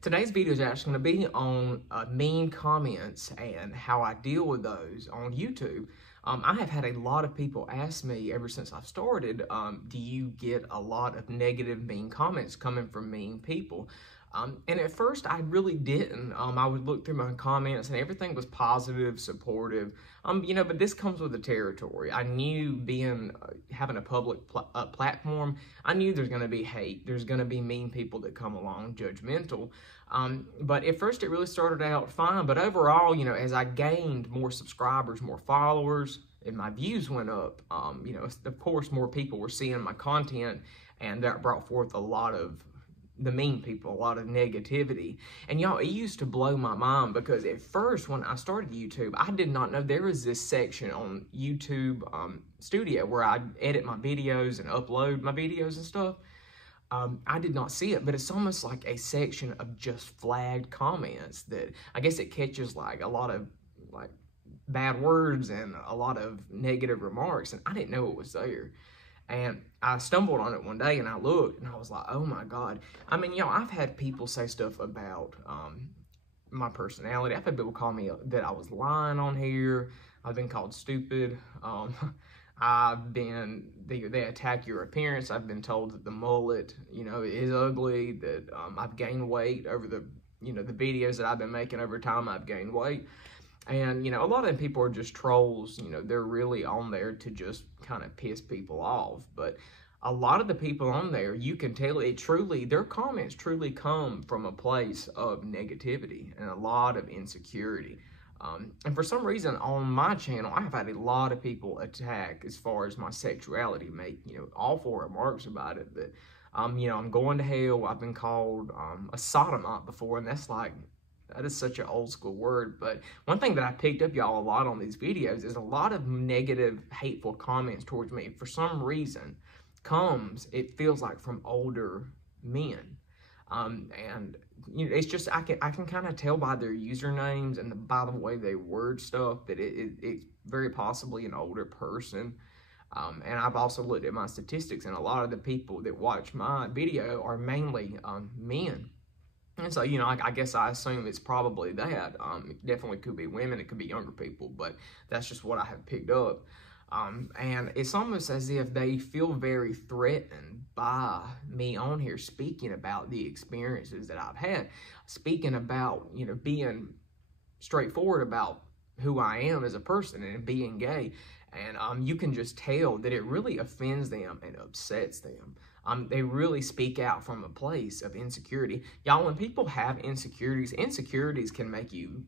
Today's video is actually going to be on mean comments and how I deal with those on YouTube. I have had a lot of people ask me ever since I've started, do you get a lot of negative mean comments coming from mean people? And at first I really didn't. I would look through my comments and everything was positive, supportive. But this comes with the territory. I knew having a public platform, I knew there's going to be hate. There's going to be mean people that come along, judgmental. But at first it really started out fine. But overall, as I gained more subscribers, more followers, and my views went up, of course, more people were seeing my content, and that brought forth a lot of the mean people, a lot of negativity. And y'all, it used to blow my mind because at first when I started YouTube, I did not know there was this section on YouTube Studio where I edit my videos and upload my videos and stuff. I did not see it, but it's almost like a section of just flagged comments that I guess it catches like a lot of like bad words and a lot of negative remarks, and I didn't know it was there. And I stumbled on it one day and I looked and I was like, oh my God. I mean, I've had people say stuff about my personality. I've had people call me that I was lying on here. I've been called stupid. They attack your appearance. I've been told that the mullet, is ugly, that I've gained weight over the videos that I've been making over time. I've gained weight. And, a lot of them people are just trolls. They're really on there to just kind of piss people off. But a lot of the people on there, you can tell their comments truly come from a place of negativity and a lot of insecurity. And for some reason on my channel, I have had a lot of people attack as far as my sexuality, make, awful remarks about it. That, I'm going to hell. I've been called a sodomite before, and that is such an old school word. But one thing that I picked up, y'all, a lot on these videos is a lot of negative, hateful comments towards me. For some reason, it feels like from older men. And it's just, I can kind of tell by their usernames and by the way they word stuff that it's very possibly an older person. And I've also looked at my statistics, and a lot of the people that watch my video are mainly men. And so, I guess I assume it's probably that. It definitely could be women, it could be younger people, but that's just what I have picked up. And it's almost as if they feel very threatened by me on here speaking about the experiences that I've had, speaking about, being straightforward about who I am as a person and being gay. And you can just tell that it really offends them and upsets them. They really speak out from a place of insecurity. Y'all, when people have insecurities can make you,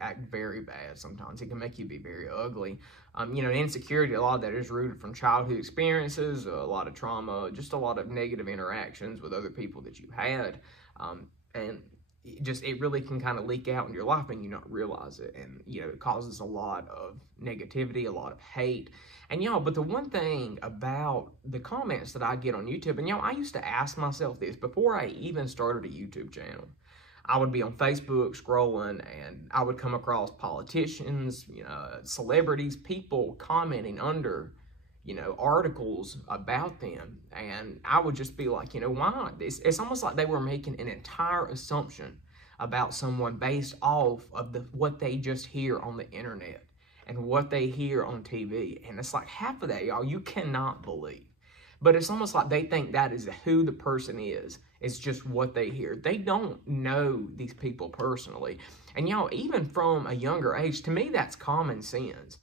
act very bad sometimes. It can make you be very ugly. Insecurity, a lot of that is rooted from childhood experiences, a lot of trauma, just a lot of negative interactions with other people that you had. And it really can kind of leak out in your life and you not realize it. And, it causes a lot of negativity, a lot of hate. And, but the one thing about the comments that I get on YouTube, and, I used to ask myself this before I even started a YouTube channel. I would be on Facebook scrolling and I would come across politicians, celebrities, people commenting under, articles about them. And I would just be like, why not? It's almost like they were making an entire assumption about someone based off of what they just hear on the internet and what they hear on TV. And it's like half of that, y'all, you cannot believe. But it's almost like they think that is who the person is. It's just what they hear. They don't know these people personally. And y'all, even from a younger age, to me, that's common sense.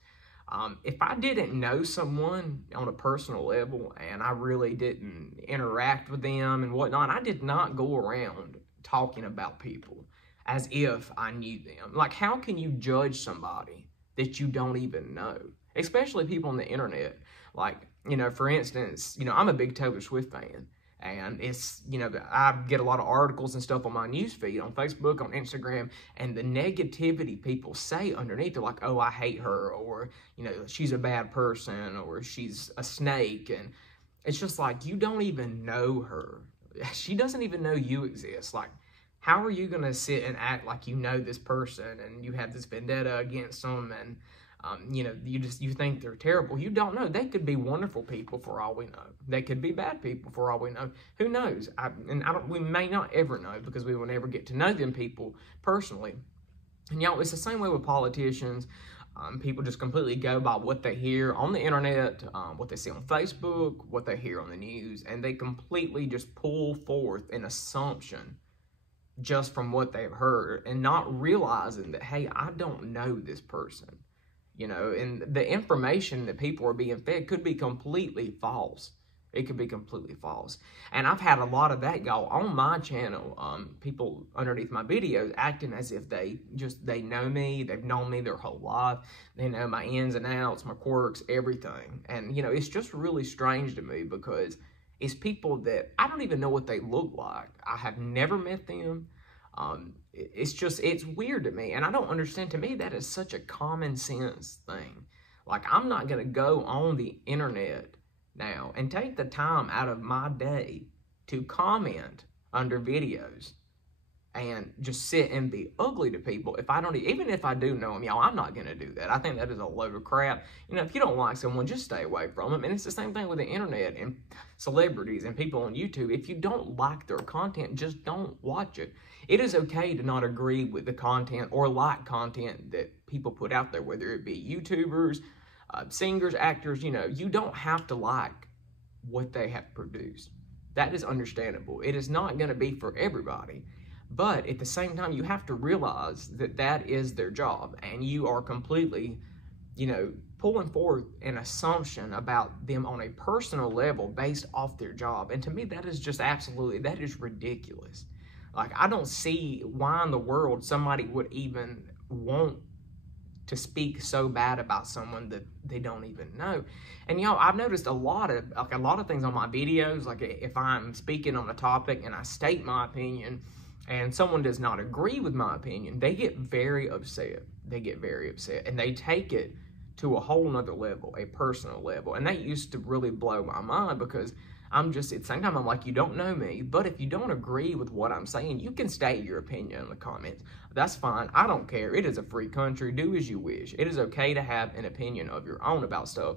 If I didn't know someone on a personal level and I really didn't interact with them and whatnot, I did not go around talking about people as if I knew them. Like, how can you judge somebody that you don't even know? Especially people on the internet. Like, for instance, I'm a big Taylor Swift fan. And it's, I get a lot of articles and stuff on my newsfeed, on Facebook, on Instagram, and the negativity people say underneath, they're like, oh, I hate her, or, she's a bad person, or she's a snake. And it's just like, you don't even know her. She doesn't even know you exist. Like, how are you going to sit and act like you know this person and you have this vendetta against them? And You think they're terrible. You don't know. They could be wonderful people for all we know. They could be bad people for all we know. Who knows? We may not ever know, because we will never get to know them people personally. And y'all, it's the same way with politicians. People just completely go by what they hear on the internet, what they see on Facebook, what they hear on the news, and they completely just pull forth an assumption just from what they've heard, and not realizing that, hey, I don't know this person. And the information that people are being fed could be completely false. It could be completely false. And I've had a lot of that, y'all, on my channel. People underneath my videos acting as if they know me. They've known me their whole life. They know my ins and outs, my quirks, everything. And, it's just really strange to me, because it's people that I don't even know what they look like. I have never met them. It's weird to me, and I don't understand. To me, that is such a common sense thing. Like, I'm not going to go on the internet now and take the time out of my day to comment under videos and just sit and be ugly to people if I don't, even if I do know them, y'all, I'm not going to do that. I think that is a load of crap. If you don't like someone, just stay away from them. And it's the same thing with the internet and celebrities and people on YouTube. If you don't like their content, just don't watch it. It is okay to not agree with the content or like content that people put out there, whether it be YouTubers, singers, actors. You don't have to like what they have produced. That is understandable. It is not going to be for everybody. But at the same time, you have to realize that that is their job, and you are completely, pulling forth an assumption about them on a personal level based off their job. And to me, that is just that is ridiculous. Like, I don't see why in the world somebody would even want to speak so bad about someone that they don't even know. And I've noticed a lot of things on my videos. Like, if I'm speaking on a topic and I state my opinion, and someone does not agree with my opinion, they get very upset. And they take it to a whole nother level, a personal level. And that used to really blow my mind, because at the same time, I'm like, you don't know me, but if you don't agree with what I'm saying, you can state your opinion in the comments. That's fine. I don't care. It is a free country. Do as you wish. It is okay to have an opinion of your own about stuff.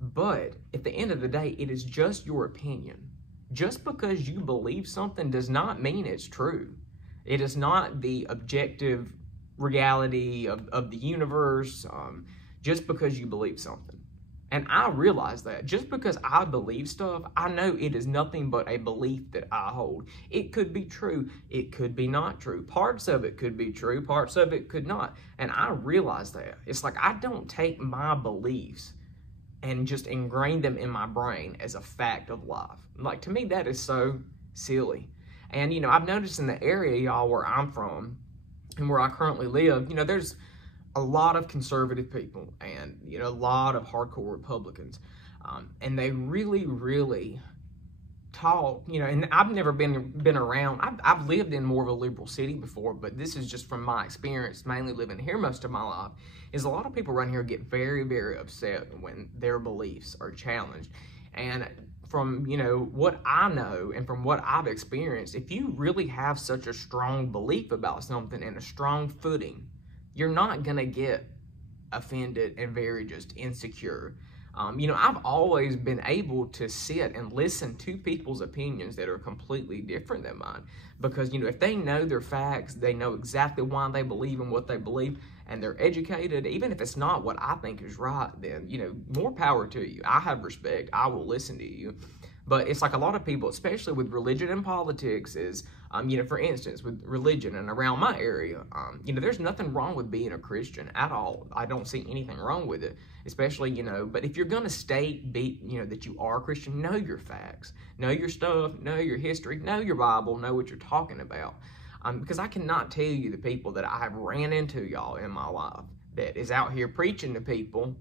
But at the end of the day, it is just your opinion. Just because you believe something does not mean it's true. It is not the objective reality of the universe, just because you believe something. And I realize that just because I believe stuff, I know it is nothing but a belief that I hold. It could be true. It could be not true. Parts of it could be true. Parts of it could not. And I realize that. It's like, I don't take my beliefs and just ingrain them in my brain as a fact of life. Like, to me, that is so silly. And, I've noticed in the area, y'all, where I'm from and where I currently live, there's a lot of conservative people and, a lot of hardcore Republicans. And they really, really talk, and I've never been around. I've lived in more of a liberal city before, but this is just from my experience, mainly living here most of my life, is a lot of people around here get very, very upset when their beliefs are challenged. And from, what I know and from what I've experienced, if you really have such a strong belief about something and a strong footing, you're not going to get offended and very just insecure. I've always been able to sit and listen to people's opinions that are completely different than mine. Because, if they know their facts, they know exactly why they believe in what they believe, and they're educated, even if it's not what I think is right, then, more power to you. I have respect. I will listen to you. But it's like a lot of people, especially with religion and politics, is, for instance, with religion and around my area, there's nothing wrong with being a Christian at all. I don't see anything wrong with it, especially, but if you're going to state, that you are a Christian, know your facts, know your stuff, know your history, know your Bible, know what you're talking about. Because I cannot tell you the people that I have ran into, y'all, in my life that is out here preaching to people,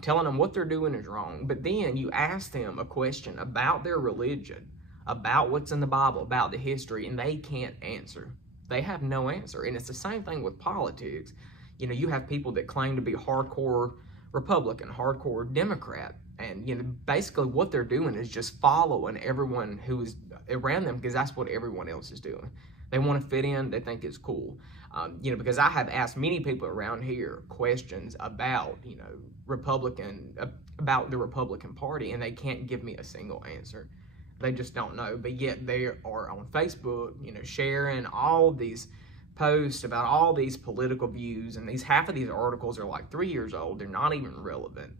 telling them what they're doing is wrong. But then you ask them a question about their religion, about what's in the Bible, about the history, and they can't answer. They have no answer. And it's the same thing with politics. You have people that claim to be hardcore Republican, hardcore Democrat. And, basically what they're doing is just following everyone who is around them, because that's what everyone else is doing. They want to fit in. They think it's cool. You know, because I have asked many people around here questions about, you know, about the Republican Party, and they can't give me a single answer. They just don't know. But yet they are on Facebook, you know, sharing all these posts about all these political views, and half of these articles are like 3 years old. They're not even relevant.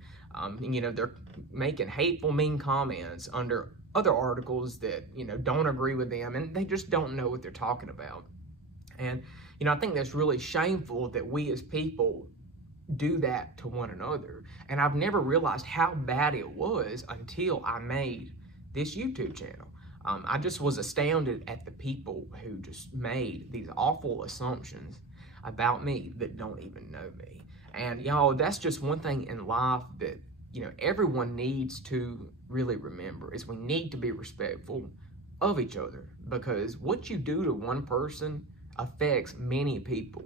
You know, they're making hateful, mean comments under other articles that, you know, don't agree with them, and they just don't know what they're talking about. And, you know, I think that's really shameful that we as people do that to one another. And I've never realized how bad it was until I made this YouTube channel. I just was astounded at the people who just made these awful assumptions about me that don't even know me. And, y'all, that's just one thing in life that, you know, everyone needs to really remember is we need to be respectful of each other, because what you do to one person affects many people.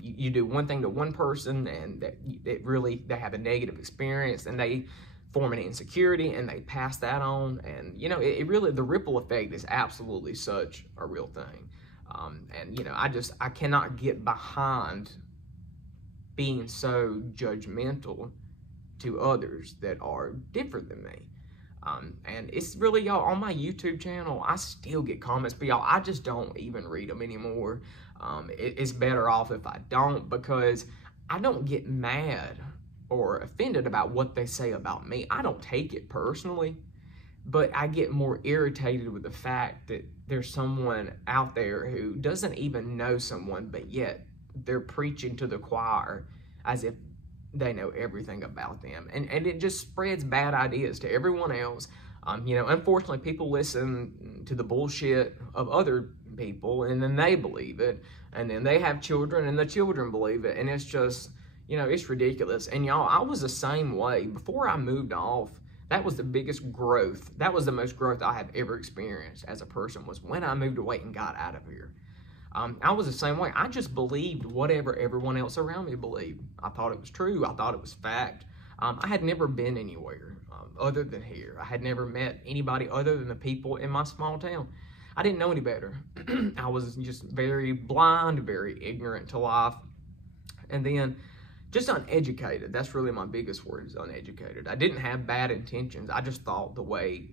You do one thing to one person, and they have a negative experience, and they form an insecurity, and they pass that on. And, you know, it really, the ripple effect is absolutely such a real thing. And, you know, I cannot get behind being so judgmental to others that are different than me. And it's really, y'all, on my YouTube channel, I still get comments, but y'all, I just don't even read them anymore. It's better off if I don't, because I don't get mad or offended about what they say about me. I don't take it personally, but I get more irritated with the fact that there's someone out there who doesn't even know someone, but yet they're preaching to the choir as if they know everything about them. And it just spreads bad ideas to everyone else. You know, unfortunately, people listen to the bullshit of other people, and then they believe it. And then they have children, and the children believe it. And it's just, you know, it's ridiculous. And y'all, I was the same way. Before I moved off, that was the biggest growth. That was the most growth I have ever experienced as a person, was when I moved away and got out of here. I was the same way. I just believed whatever everyone else around me believed. I thought it was true. I thought it was fact. I had never been anywhere other than here. I had never met anybody other than the people in my small town. I didn't know any better. I was just very blind, very ignorant to life. And then just uneducated. That's really my biggest word, is uneducated. I didn't have bad intentions. I just thought the way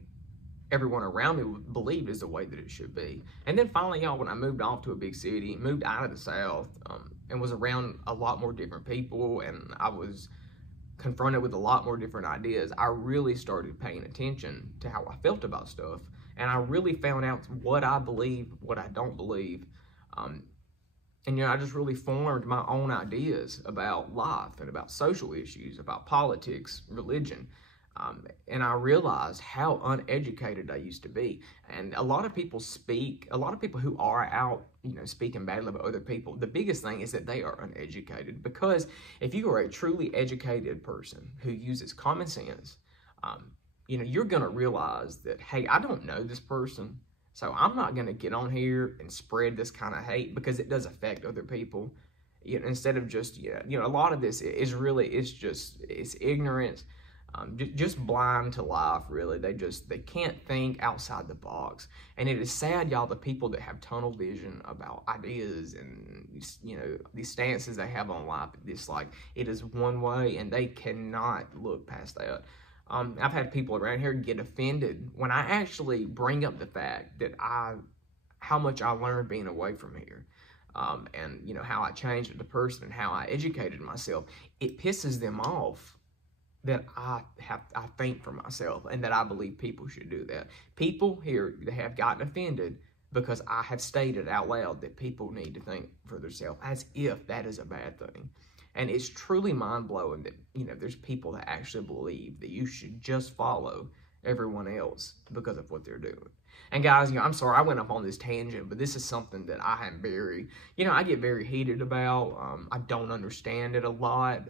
everyone around me believed is the way that it should be. And then finally, y'all, when I moved off to a big city, moved out of the South, and was around a lot more different people, and I was confronted with a lot more different ideas, I really started paying attention to how I felt about stuff. And I really found out what I believe, what I don't believe. And, you know, I just really formed my own ideas about life and about social issues, about politics, religion. And I realized how uneducated I used to be. And a lot of people who are out, you know, speaking badly about other people, the biggest thing is that they are uneducated. Because if you are a truly educated person who uses common sense, you know, you're going to realize that, hey, I don't know this person, so I'm not going to get on here and spread this kind of hate, because it does affect other people. You know, instead of just, you know, a lot of this is really, it's ignorance. Just blind to life, really. They can't think outside the box. And it is sad, y'all, the people that have tunnel vision about ideas and, you know, these stances they have on life. It's like, it is one way, and they cannot look past that. I've had people around here get offended when I actually bring up the fact that how much I learned being away from here. And, you know, how I changed as a person and how I educated myself. It pisses them off that I think for myself, and that I believe people should do that. People here have gotten offended because I have stated out loud that people need to think for themselves, as if that is a bad thing. And it's truly mind-blowing that, you know, there's people that actually believe that you should just follow everyone else because of what they're doing. And guys, you know, I'm sorry I went off on this tangent, but this is something that I am I get very heated about. I don't understand it a lot.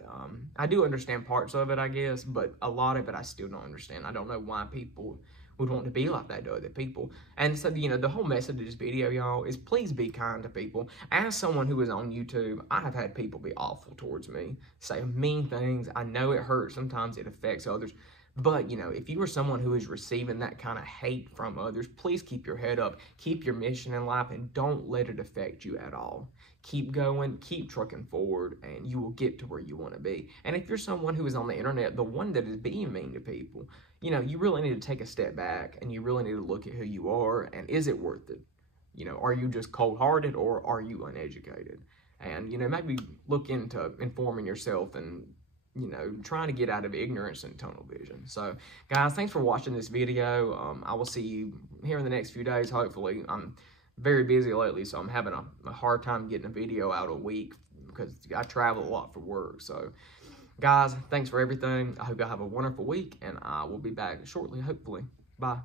I do understand parts of it, I guess, but a lot of it I still don't understand. I don't know why people would want to be like that to other people. And so, you know, the whole message of this video, y'all, is please be kind to people. As someone who is on YouTube, I have had people be awful towards me, say mean things. I know it hurts. Sometimes it affects others. But, you know, if you are someone who is receiving that kind of hate from others, please keep your head up, keep your mission in life, and don't let it affect you at all. Keep going, keep trucking forward, and you will get to where you want to be. And if you're someone who is on the internet, the one that is being mean to people, you know, you really need to take a step back, and you really need to look at who you are, and is it worth it? You know, are you just cold-hearted, or are you uneducated? And, you know, maybe look into informing yourself and, you know, trying to get out of ignorance and tunnel vision. So, guys, thanks for watching this video. I will see you here in the next few days, hopefully. I'm very busy lately, so I'm having a hard time getting a video out a week because I travel a lot for work. So, guys, thanks for everything. I hope y'all have a wonderful week, and I will be back shortly, hopefully. Bye.